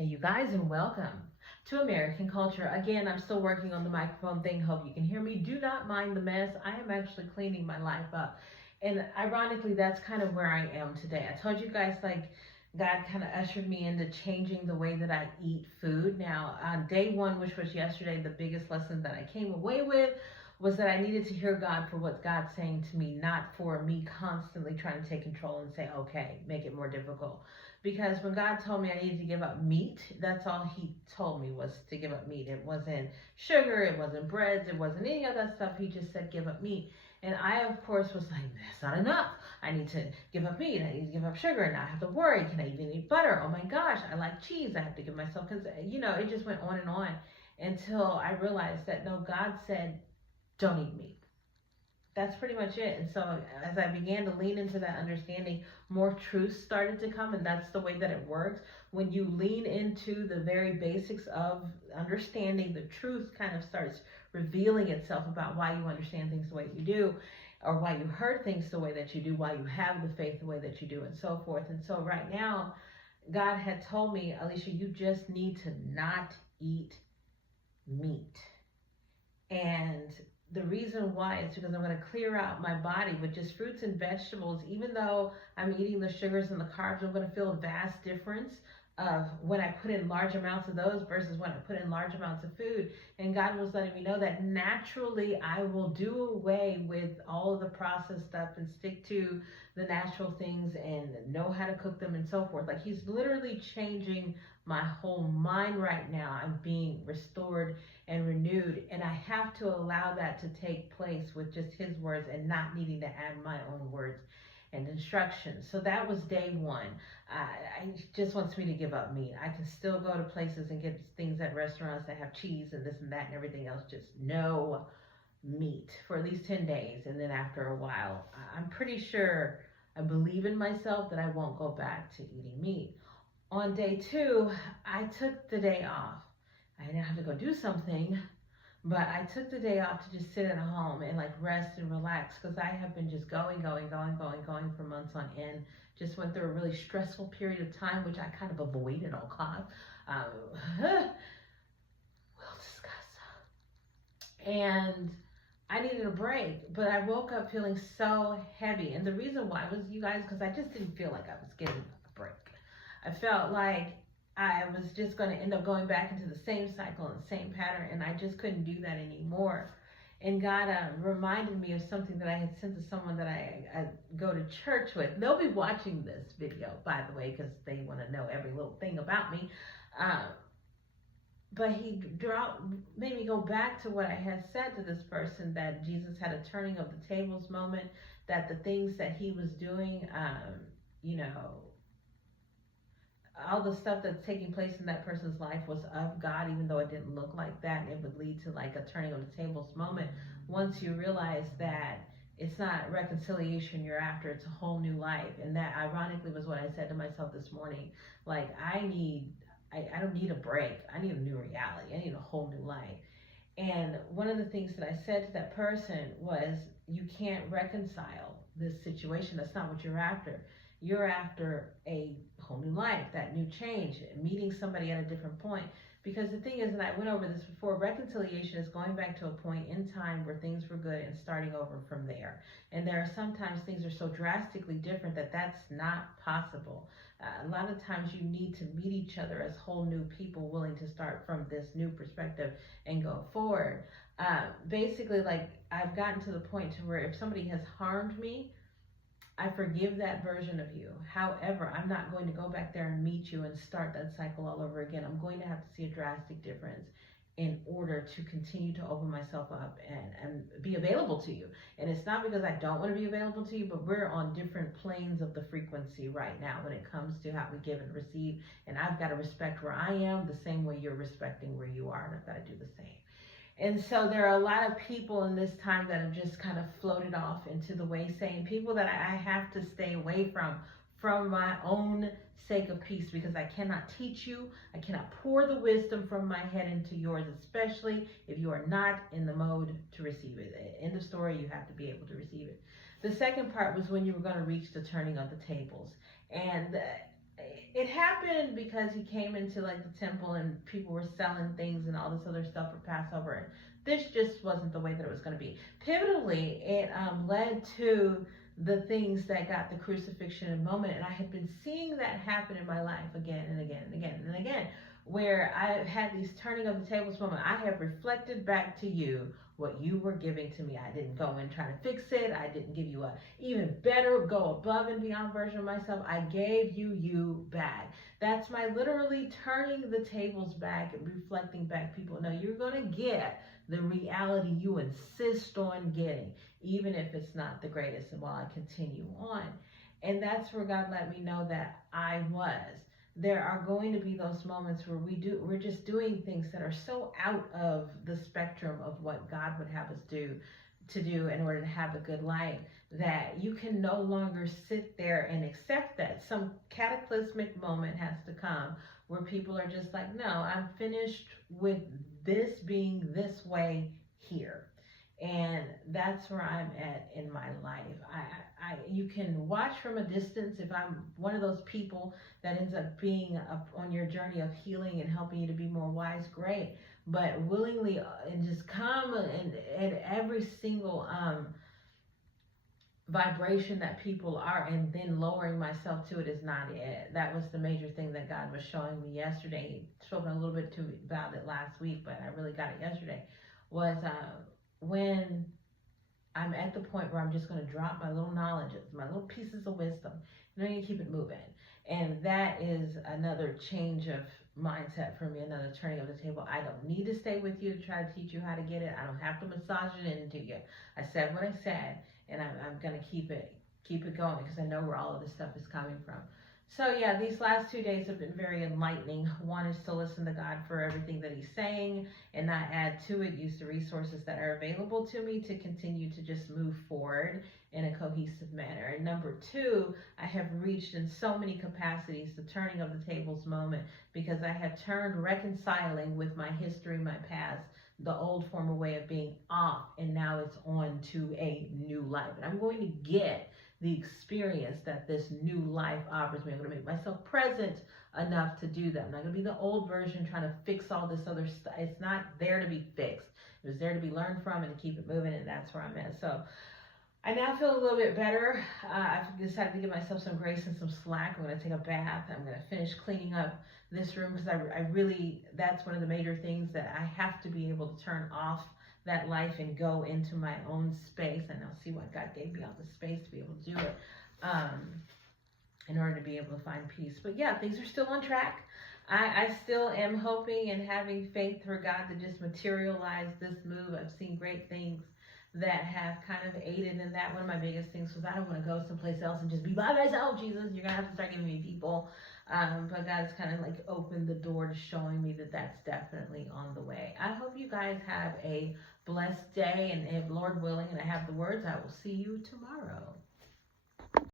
Hey, you guys, and welcome to American Culture. Again, I'm still working on the microphone thing. Hope you can hear me. Do not mind the mess. I am actually cleaning my life up. And ironically, that's kind of where I am today. I told you guys, like, God kind of ushered me into changing the way that I eat food. Now, on day one, which was yesterday, the biggest lesson that I came away with was that I needed to hear God for what God's saying to me, not for me constantly trying to take control and say, okay, make it more difficult. Because when God told me I needed to give up meat, that's all He told me was to give up meat. It wasn't sugar, it wasn't breads, it wasn't any of that stuff. He just said, give up meat. And I, of course, was like, that's not enough. I need to give up meat. I need to give up sugar and not have to worry. Can I even eat butter? Oh my gosh, I like cheese. I have to give myself, because, it just went on and on until I realized that no, God said, don't eat meat. That's pretty much it. And so as I began to lean into that understanding, more truth started to come, and that's the way that it works. When you lean into the very basics of understanding, the truth kind of starts revealing itself about why you understand things the way you do, or why you heard things the way that you do, why you have the faith the way that you do, and so forth. And so right now, God had told me, Alicia, you just need to not eat meat. And the reason why is because I'm going to clear out my body with just fruits and vegetables. Even though I'm eating the sugars and the carbs, I'm going to feel a vast difference of when I put in large amounts of those versus when I put in large amounts of food. And God was letting me know that naturally I will do away with all of the processed stuff and stick to the natural things and know how to cook them and so forth. Like, He's literally changing my whole mind right now. I'm being restored and renewed, and I have to allow that to take place with just His words and not needing to add my own words and instructions. So that was day one. I just wants me to give up meat. I can still go to places and get things at restaurants that have cheese and this and that and everything else, just no meat for at least 10 days. And then after a while, I'm pretty sure, I believe in myself, that I won't go back to eating meat. On day two, I took the day off. I didn't have to go do something, but I took the day off to just sit at home and like rest and relax, because I have been just going for months on end. Just went through a really stressful period of time, which I kind of avoid at all costs. We'll discuss. And I needed a break, but I woke up feeling so heavy. And the reason why was, you guys, because I just didn't feel like I was getting a break. I felt like I was just going to end up going back into the same cycle and the same pattern, and I just couldn't do that anymore. And God reminded me of something that I had sent to someone that I go to church with. They'll be watching this video, by the way, because they want to know every little thing about me. But he made me go back to what I had said to this person, that Jesus had a turning of the tables moment, that the things that He was doing, all the stuff that's taking place in that person's life was of God, even though it didn't look like that. And it would lead to like a turning of the tables moment once you realize that it's not reconciliation you're after, it's a whole new life. And that ironically was what I said to myself this morning. Like, I don't need a break. I need a new reality. I need a whole new life. And one of the things that I said to that person was, you can't reconcile this situation. That's not what you're after. You're after a whole new life, that new change, meeting somebody at a different point. Because the thing is, and I went over this before, reconciliation is going back to a point in time where things were good and starting over from there. And there are sometimes things are so drastically different that that's not possible. A lot of times you need to meet each other as whole new people willing to start from this new perspective and go forward. Basically, like, I've gotten to the point to where if somebody has harmed me, I forgive that version of you. However, I'm not going to go back there and meet you and start that cycle all over again. I'm going to have to see a drastic difference in order to continue to open myself up and be available to you. And it's not because I don't want to be available to you, but we're on different planes of the frequency right now when it comes to how we give and receive. And I've got to respect where I am the same way you're respecting where you are, and I've got to do the same. And so there are a lot of people in this time that have just kind of floated off into the wayside, people that I have to stay away from my own sake of peace, because I cannot teach you. I cannot pour the wisdom from my head into yours, especially if you are not in the mode to receive it. End of story, you have to be able to receive it. The second part was when you were going to reach the turning of the tables. And it happened because he came into like the temple and people were selling things and all this other stuff for Passover. And this just wasn't the way that it was going to be. Pivotally, it led to the things that got the crucifixion moment. And I had been seeing that happen in my life again and again and again and again, where I had these turning of the tables moment. I have reflected back to you what you were giving to me. I didn't go in trying to fix it. I didn't give you a even better, go above and beyond version of myself. I gave you back. That's my literally turning the tables back and reflecting back. People know you're going to get the reality you insist on getting, even if it's not the greatest, and while I continue on. And that's where God let me know that I was. There are going to be those moments where we're just doing things that are so out of the spectrum of what God would have us do in order to have a good life, that you can no longer sit there and accept that. Some cataclysmic moment has to come where people are just like, no, I'm finished with this being this way here. And that's where I'm at in my life. You can watch from a distance. If I'm one of those people that ends up being on your journey of healing and helping you to be more wise, great. But willingly and just come and every single vibration that people are, and then lowering myself to it is not it. That was the major thing that God was showing me yesterday. He spoke a little bit to me about it last week, but I really got it yesterday. Was when I'm at the point where I'm just going to drop my little knowledges, my little pieces of wisdom, and I'm going to keep it moving. And that is another change of mindset for me, another turning of the table. I don't need to stay with you to try to teach you how to get it. I don't have to massage it into you. I said what I said, and I'm going to keep it going, because I know where all of this stuff is coming from. So yeah, these last 2 days have been very enlightening. One is to listen to God for everything that he's saying and not add to it, use the resources that are available to me to continue to just move forward in a cohesive manner. And number two, I have reached in so many capacities the turning of the tables moment, because I have turned reconciling with my history, my past, the old former way of being off, and now it's on to a new life. And I'm going to get the experience that this new life offers me. I'm going to make myself present enough to do that. I'm not going to be the old version trying to fix all this other stuff. It's not there to be fixed. It was there to be learned from and to keep it moving, and that's where I'm at. So I now feel a little bit better. I've decided to give myself some grace and some slack. I'm going to take a bath. I'm going to finish cleaning up this room, because I really, that's one of the major things that I have to be able to turn off that life and go into my own space, and I'll see what God gave me all the space to be able to do it in order to be able to find peace. But yeah, things are still on track. I still am hoping and having faith for God to just materialize this move. I've seen great things that have kind of aided in that. One of my biggest things was, I don't want to go someplace else and just be by myself, Jesus. You're going to have to start giving me people. But God's kind of like opened the door to showing me that that's definitely on the way. I hope you guys have a blessed day, and if Lord willing and I have the words, I will see you tomorrow.